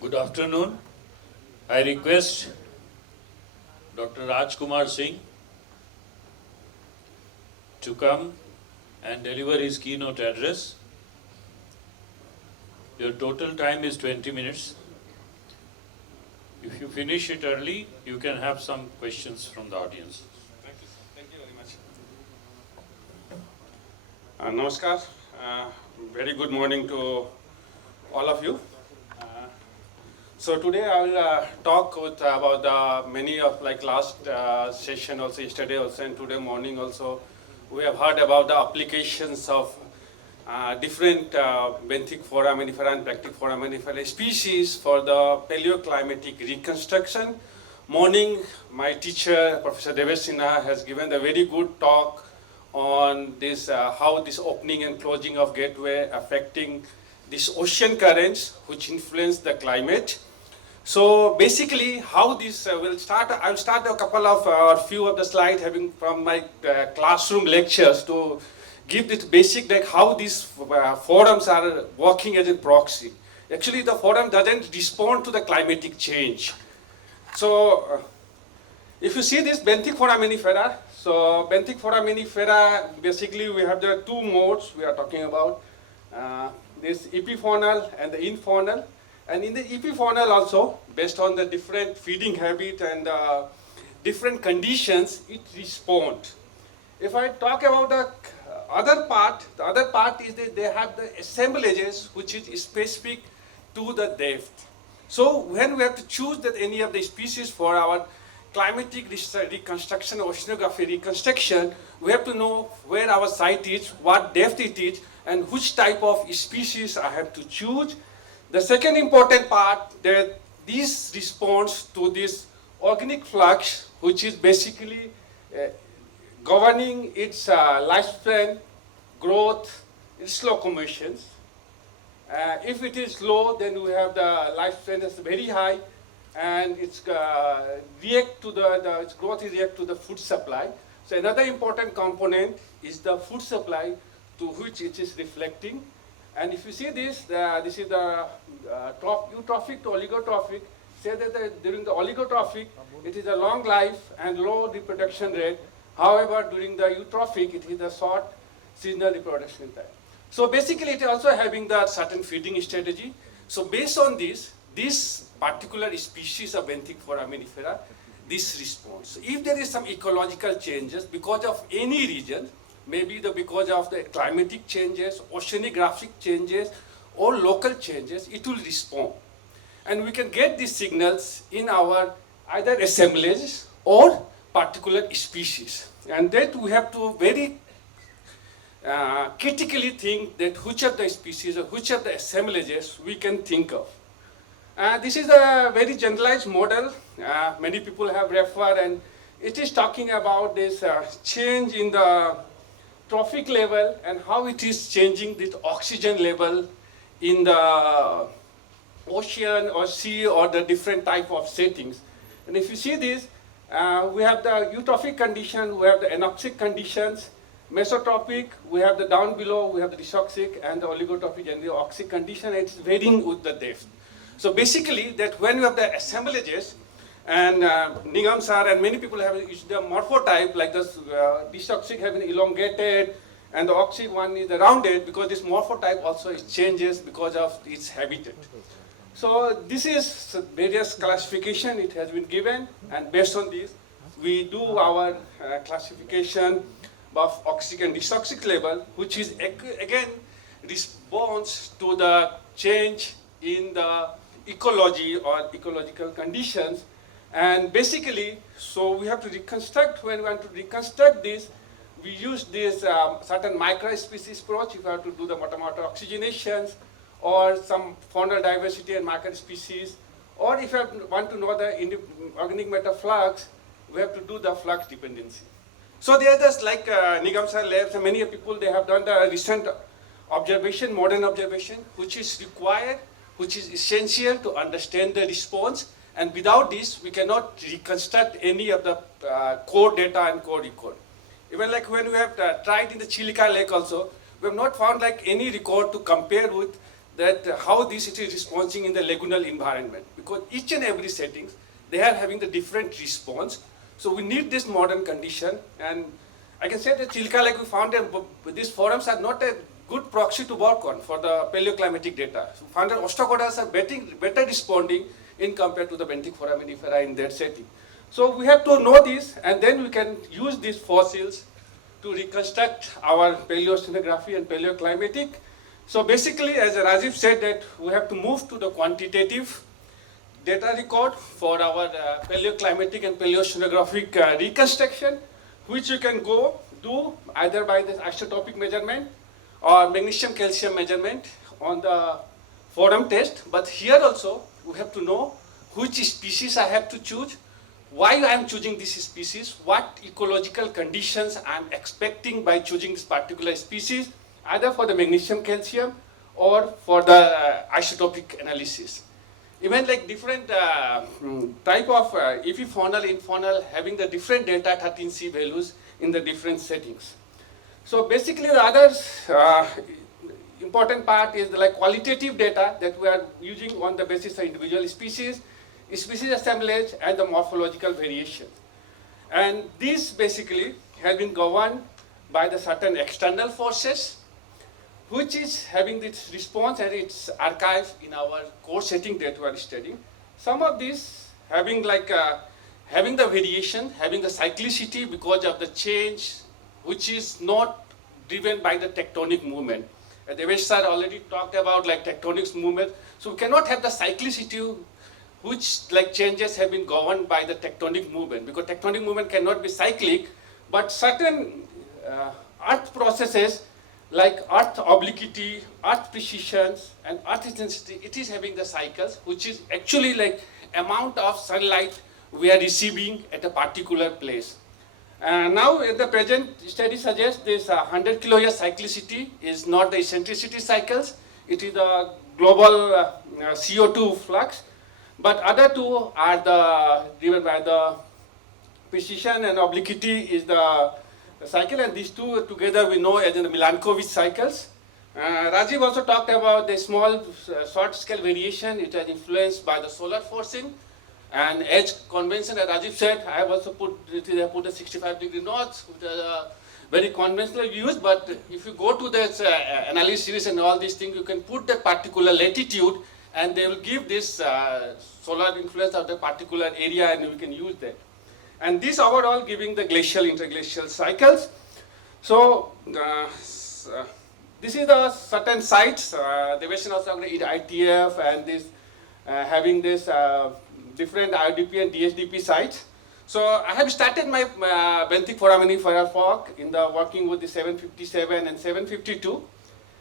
Good afternoon. I request Dr. Raj Kumar Singh to come and deliver his keynote address. Your total time is 20 minutes. If you finish it early, you can have some questions from the audience. Thank you, sir. Thank you very much. Namaskar. Very good morning to all of you. So today I will talk about many of like last session also, yesterday also, and today morning also. We have heard about the applications of different benthic foraminiferal and plectic foraminiferal species for the paleoclimatic reconstruction. Morning, my teacher, Professor Devesh Sinha, has given a very good talk on this, how this opening and closing of gateway affecting these ocean currents which influence the climate. So basically, how this will start, I'll start a couple of, few of the slides having from my classroom lectures to give this basic, like how these forums are working as a proxy. Actually, the forum doesn't respond to the climatic change. So if you see this benthic foraminifera, so benthic foraminifera, basically we have the two modes we are talking about, this epifaunal and the infaunal. And in the epifaunal also, based on the different feeding habit and different conditions, it responds. If I talk about the other part is that they have the assemblages which is specific to the depth. So when we have to choose that any of the species for our climatic reconstruction, oceanography reconstruction, we have to know where our site is, what depth it is, and which type of species I have to choose. The second important part that this responds to this organic flux, which is basically governing its lifespan, growth, its locomotions. If it is low, then we have the lifespan is very high, and its react to its growth is react to the food supply. So another important component is the food supply to which it is reflecting. And if you see this, this is the eutrophic to oligotrophic. Say that during the oligotrophic, it is a long life and low reproduction rate. However, during the eutrophic, it is a short seasonal reproduction time. So basically, it is also having the certain feeding strategy. So based on this particular species of benthic foraminifera, this response. If there is some ecological changes because of any region, maybe because of the climatic changes, oceanographic changes, or local changes, it will respond. And we can get these signals in our either assemblages or particular species. And that we have to very critically think that which of the species or which of the assemblages we can think of. This is a very generalized model. Many people have referred, and it is talking about this change in the trophic level and how it is changing the oxygen level in the ocean or sea or the different type of settings. And if you see this, we have the eutrophic condition, we have the anoxic conditions, mesotropic, we have the down below, we have the disoxic, and the oligotrophic and the oxic condition. It's varying with the depth. So basically, that when you have the assemblages, and Nigam sir and many people have used the morphotype, like this disoxic have been elongated, and the oxic one is rounded, because this morphotype also changes because of its habitat. So this is various classification it has been given, and based on this, we do our classification of oxic and disoxic level, which is again response to the change in the ecology or ecological conditions. And basically, so we have to reconstruct, when we want to reconstruct this, we use this certain micro-species approach if we have to do the motor oxygenations, or some faunal diversity and micro-species, or if you want to know the organic matter flux, we have to do the flux dependency. So there are just like Nigam sir labs, and many people, they have done the recent observation, modern observation, which is required, which is essential to understand the response. And without this, we cannot reconstruct any of the core data and core record. Even like when we have tried in the Chilika Lake also, we have not found like any record to compare with that how this it is responding in the lagunal environment, because each and every settings, they are having the different response. So we need this modern condition, and I can say that Chilka, like we found that these forums are not a good proxy to work on for the paleoclimatic data. So we found that ostracodas are better responding in compared to the benthic foraminifera in that setting. So we have to know this, and then we can use these fossils to reconstruct our paleoceanography and paleoclimatic. So basically, as Rajiv said, that we have to move to the quantitative data record for our paleoclimatic and paleoceanographic reconstruction, which you can go do either by the isotopic measurement or magnesium calcium measurement on the forum test. But here also, we have to know which species I have to choose, why I am choosing this species, what ecological conditions I am expecting by choosing this particular species, either for the magnesium calcium or for the isotopic analysis. Even like different type of epifaunal, infaunal, having the different delta 13C values in the different settings. So basically the other important part is the like qualitative data that we are using on the basis of individual species assemblage, and the morphological variation. And this basically has been governed by the certain external forces, which is having this response and its archive in our core setting that we are studying. Some of these having like having the variation, having the cyclicity because of the change, which is not driven by the tectonic movement. Devesh sir already talked about like tectonic movement, so we cannot have the cyclicity which like changes have been governed by the tectonic movement, because tectonic movement cannot be cyclic, but certain earth processes like earth obliquity, earth precisions, and earth intensity, it is having the cycles, which is actually like amount of sunlight we are receiving at a particular place. Now in the present study suggests this 100 kiloyear cyclicity is not the eccentricity cycles, it is the global CO2 flux. But other two are driven by the precision, and obliquity is the cycle, and these two together we know as in the Milankovitch cycles. Rajiv also talked about the small short scale variation. It is influenced by the solar forcing, and as convention, as Rajiv said, I have also put a 65 degree north, which is very conventional use. But if you go to this analysis and all these things, you can put the particular latitude, and they will give this solar influence of the particular area, and we can use that. And this overall giving the glacial interglacial cycles. So this is the certain sites. Devesh also ITF and this having this different IODP and DSDP sites. So I have started my benthic foraminiferal fork in the working with the 757 and 752.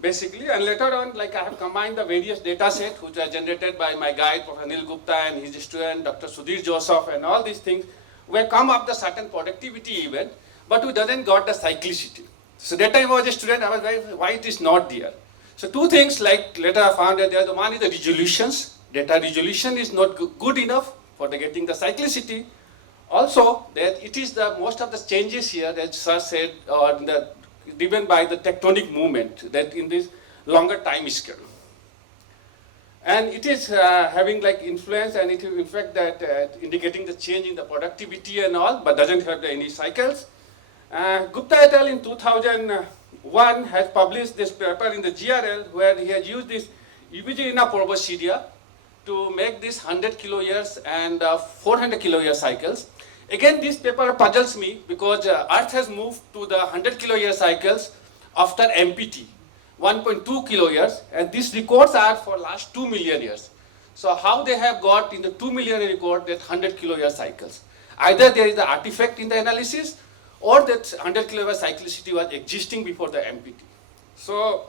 Basically, and later on, like I have combined the various data sets which are generated by my guide, Prof. Anil Gupta, and his student, Dr. Sudhir Joseph, and all these things. We have come up the certain productivity event, but we doesn't got the cyclicity. So that time I was a student, I was like, why it is not there? So two things, like later I found that the one is the resolutions. Data resolution is not good enough for the getting the cyclicity. Also, that it is the most of the changes here, as Sir said, driven by the tectonic movement that in this longer time scale. And it is having like influence, and it is in fact that indicating the change in the productivity and all, but doesn't have any cycles. Gupta et al. In 2001 has published this paper in the GRL where he has used this Eubigerina proboscidea to make this 100 kiloyears and 400 kiloyear cycles. Again, this paper puzzles me because Earth has moved to the 100 kiloyear cycles after MPT, 1.2 kiloyears, and these records are for last 2 million years. So how they have got in the 2 million record that 100 kiloyear cycles? Either there is an artifact in the analysis, or that 100 kiloyear cyclicity was existing before the MPT. So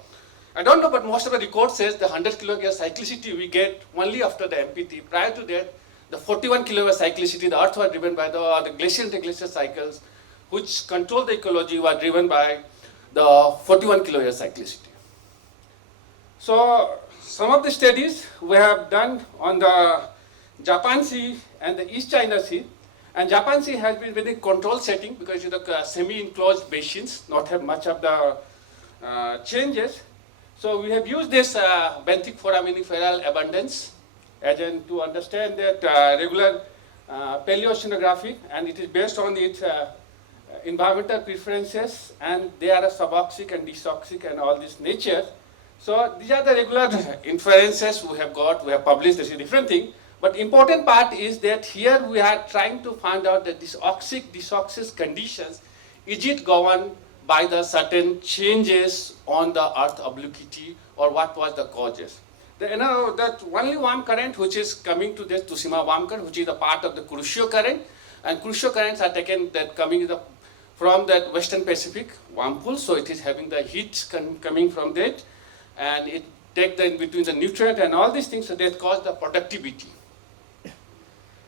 I don't know, but most of the record says the 100 kiloyear cyclicity we get only after the MPT. Prior to that, the 41 kiloyear cyclicity, the Earth was driven by the glacial interglacial cycles, which control the ecology, were driven by the 41 kiloyear cyclicity. So some of the studies we have done on the Japan Sea and the East China Sea. And Japan Sea has been very controlled setting because it's the semi-enclosed basins, not have much of the changes. So we have used this benthic foraminiferal abundance as in to understand that regular paleoceanography, and it is based on its environmental preferences, and they are a suboxic and disoxic and all this nature. So these are the regular inferences we have got, we have published, this is a different thing. But important part is that here we are trying to find out that this oxic, disoxic conditions, is it governed by the certain changes on the earth obliquity, or what was the causes. That only warm current which is coming to this Sinha warm current, which is a part of the Kuroshio current, and Kuroshio currents are taken that coming from that Western Pacific whirlpool, so it is having the heat coming from that, and it takes in between the nutrient and all these things, so that cause the productivity.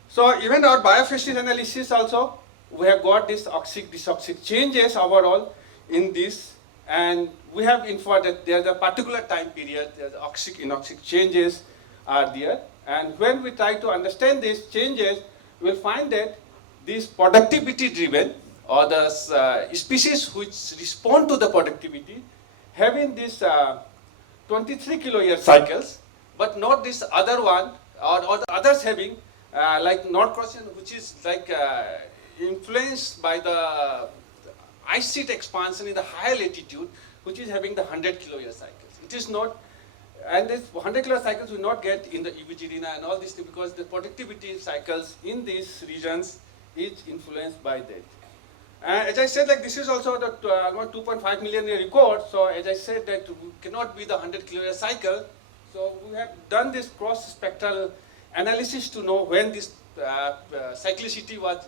So even our biophysics analysis also, we have got this oxic, disoxic changes overall in this, and we have inferred that there is a particular time period, the oxic, inoxic changes are there, and when we try to understand these changes, we will find that this productivity driven, or the species which respond to the productivity, having this 23 kiloyear cycles, but not this other one, or the others having like North Croatian, which is like influenced by the ice sheet expansion in the higher latitude, which is having the 100 kiloyear cycles. It is not, and this 100 kiloyear cycles will not get in the Eugeorina and all these things, because the productivity cycles in these regions is influenced by that. As I said, like this is also the 2.5 million year record. So as I said, that cannot be the 100 kiloyear cycle. So we have done this cross spectral analysis to know when this cyclicity was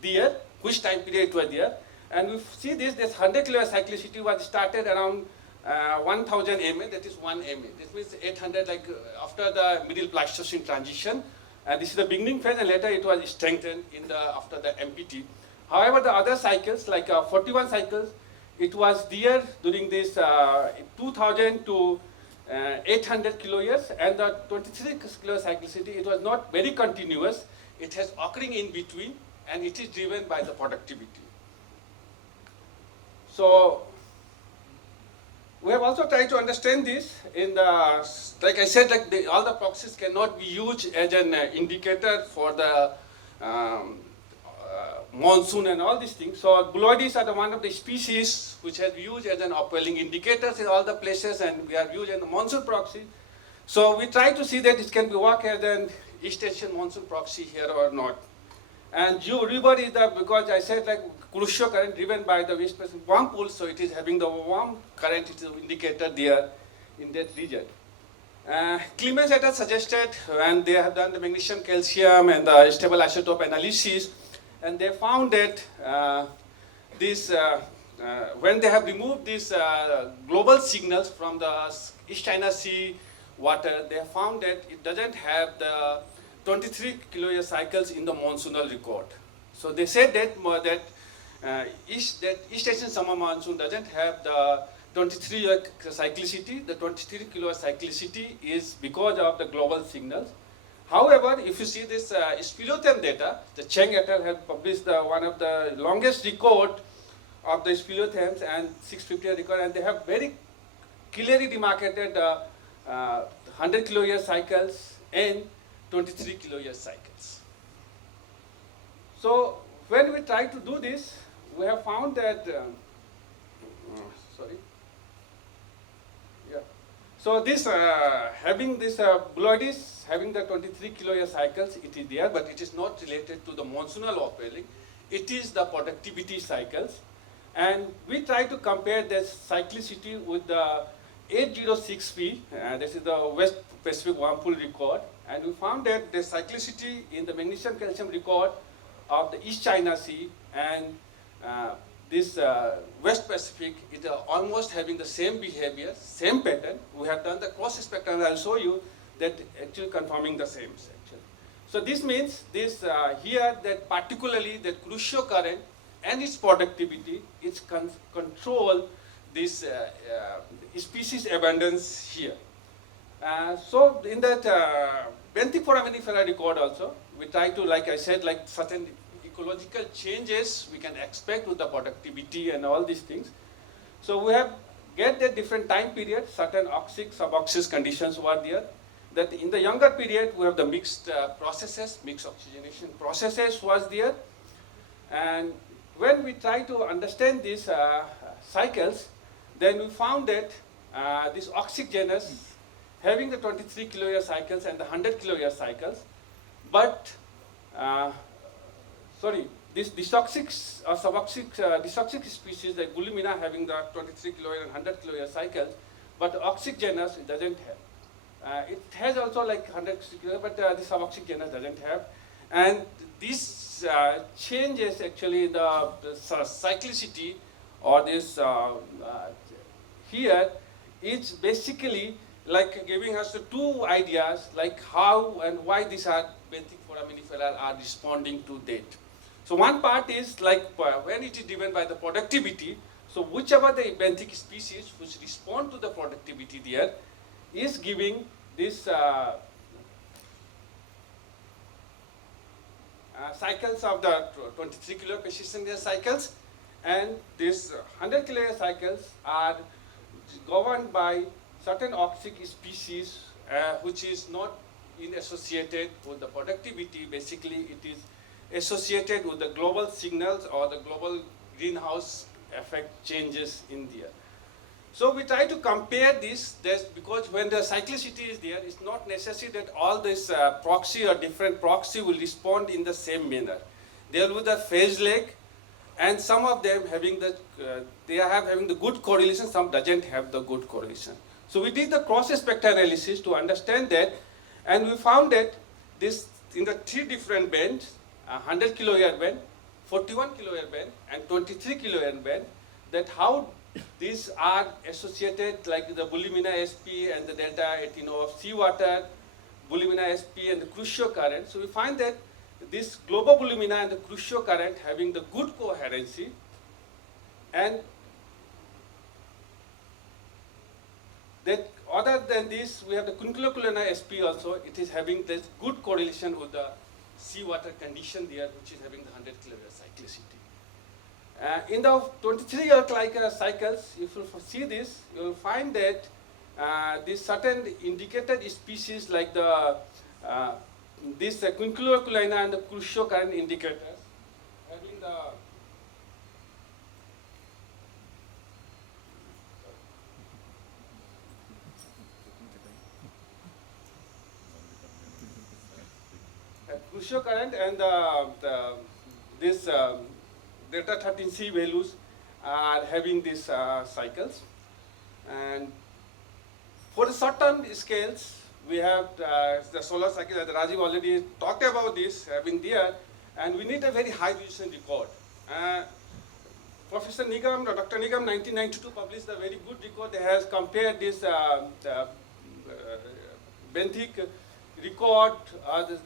there, which time period it was there, and we see this 100 kiloyear cyclicity was started around 1000 mA, that is 1 mA. This means 800, like after the middle Pleistocene transition, and this is the beginning phase, and later it was strengthened in the after the MPT. However, the other cycles, like 41 cycles, it was there during this 2000 to 800 kiloyears, and the 23 kiloyear cyclicity, it was not very continuous. It has occurring in between, and it is driven by the productivity. So we have also tried to understand this in the, like I said, like all the proxies cannot be used as an indicator for the monsoon and all these things. So bouloides are one of the species which has used as an upwelling indicators in all the places, and we are used in the monsoon proxy. So we try to see that it can be work as an East Asian monsoon proxy here or not. And Jew river is the, because I said like Kuroshio current driven by the West Pacific whirlpool, so it is having the warm current, it is an indicator there in that region. Clemens et al. Suggested, and they have done the magnesium, calcium, and the stable isotope analysis, and they found that when they have removed these global signals from the East China Sea water, they have found that it doesn't have the 23 kiloyear cycles in the monsoonal record. So they said that East Asian summer monsoon doesn't have the 23 year cyclicity. The 23 kiloyear cyclicity is because of the global signals. However, if you see this speleothem data, the Cheng et al. Have published one of the longest record of the speleothems and 650 year record, and they have very clearly demarcated 100 kiloyear cycles and 23 kiloyear cycles. So when we try to do this, we have found that, So this, having this bouloides, having the 23 kiloyear cycles, it is there, but it is not related to the monsoonal upwelling. It is the productivity cycles. And we try to compare this cyclicity with the 806P, this is the West Pacific whirlpool record, and we found that the cyclicity in the magnesium calcium record of the East China Sea and this West Pacific is almost having the same behavior, same pattern. We have done the cross spectrum, and I'll show you that actually confirming the same actually. So this means this here that particularly that Kuroshio current and its productivity is control this species abundance here. So in that benthic foraminiferal record also, we try to, like I said, like certain ecological changes we can expect with the productivity and all these things. So we have get the different time period, certain oxic, suboxic conditions were there. That in the younger period, we have the mixed processes, mixed oxygenation processes was there. And when we try to understand these cycles, then we found that this oxic genus having the 23 kiloyear cycles and the 100 kiloyear cycles, but this disoxic or suboxic disoxic species like Bullimina having the 23 kiloyear and 100 kiloyear cycles, but oxic genus it doesn't have. It has also like 100 kiloyear, but the suboxic genus doesn't have. And this changes actually the cyclicity or this here is basically like giving us the two ideas like how and why these are benthic foraminiferal are responding to that. So one part is like when it is driven by the productivity, so whichever the benthic species which respond to the productivity there is giving this cycles of the 23 kilo persistent cycles, and these 100 kiloyear cycles are governed by certain oxic species which is not associated with the productivity. Basically, it is associated with the global signals or the global greenhouse effect changes in there. So we try to compare this because when the cyclicity is there, it's not necessary that all this proxy or different proxy will respond in the same manner. There will be the phase lag, and some of them having the they are having the good correlation, some doesn't have the good correlation. So we did the cross-spectral analysis to understand that, and we found that this in the three different bands, 100 kiloyear band, 41 kiloyear band, and 23 kiloyear band, that how these are associated like the Bullimina SP and the delta 18 of seawater, Bullimina SP and the crucial current. So we find that this global Bullimina and the crucial current having the good coherency, and that other than this we have the Kunkulokulina SP also, it is having this good correlation with the seawater condition there, which is having the 100 kiloyear cyclicity. In the 23-year cycles, if you see this, you will find that these certain indicated species like the this Kunkulokulina and the crucial current indicators having the crucial current and this delta 13C values are having these cycles. And for the short-term scales, we have the solar cycle, as Rajiv already talked about this, having there, and we need a very high resolution record. Professor Nigam, Dr. Nigam, 1992 published a very good record that has compared this benthic record,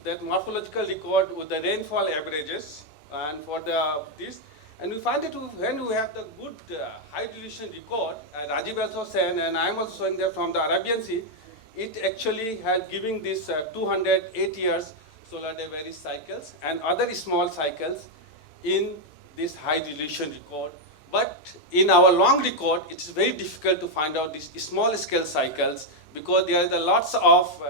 that morphological record with the rainfall averages, and for this. And we find that when we have the good high resolution record, Rajiv also said, and I am also showing that from the Arabian Sea, it actually has giving this 208 years solar day varies cycles and other small cycles in this high resolution record. But in our long record, it is very difficult to find out these small scale cycles because there are lots of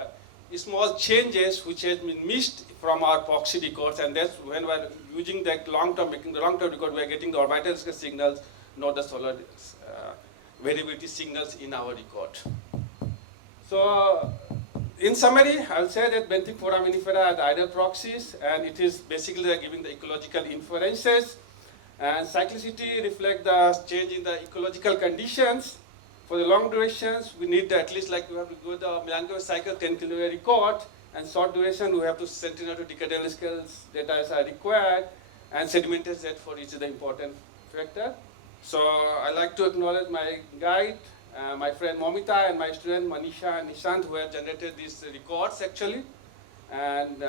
small changes which has been missed from our proxy records, and that's when we are using the long-term, making the long-term record, we are getting the orbital scale signals, not the solar variability signals in our record. So, in summary, I will say that benthic foraminifera are the ideal proxies, and it is basically giving the ecological inferences, and cyclicity reflect the change in the ecological conditions. For the long durations, we need at least like we have to go the Milankovitch cycle 10 kiloyear record, and short duration we have to centennial to decadal scales data are required, and sedimentary Z for each is the important factor. So I like to acknowledge my guide, my friend Momita, and my student Manisha and Nishant, who have generated these records actually, and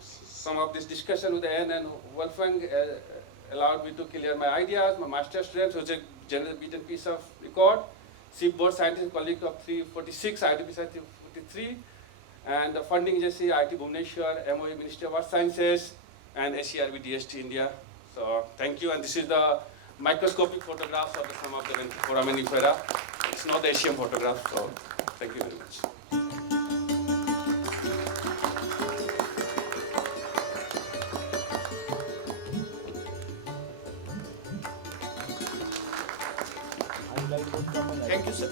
some of this discussion with Anne and Wolfgang allowed me to clear my ideas. My master students who generated a beaten piece of record. Board scientist colleague of 346, IIT 343, and the funding agency IIT Bhubaneshwar, MOE Ministry of Earth Sciences, and ACRB DST India. So thank you, and this is the microscopic photographs of some of the foraminifera. It's not the Asian photograph. So thank you very much. Thank you, sir.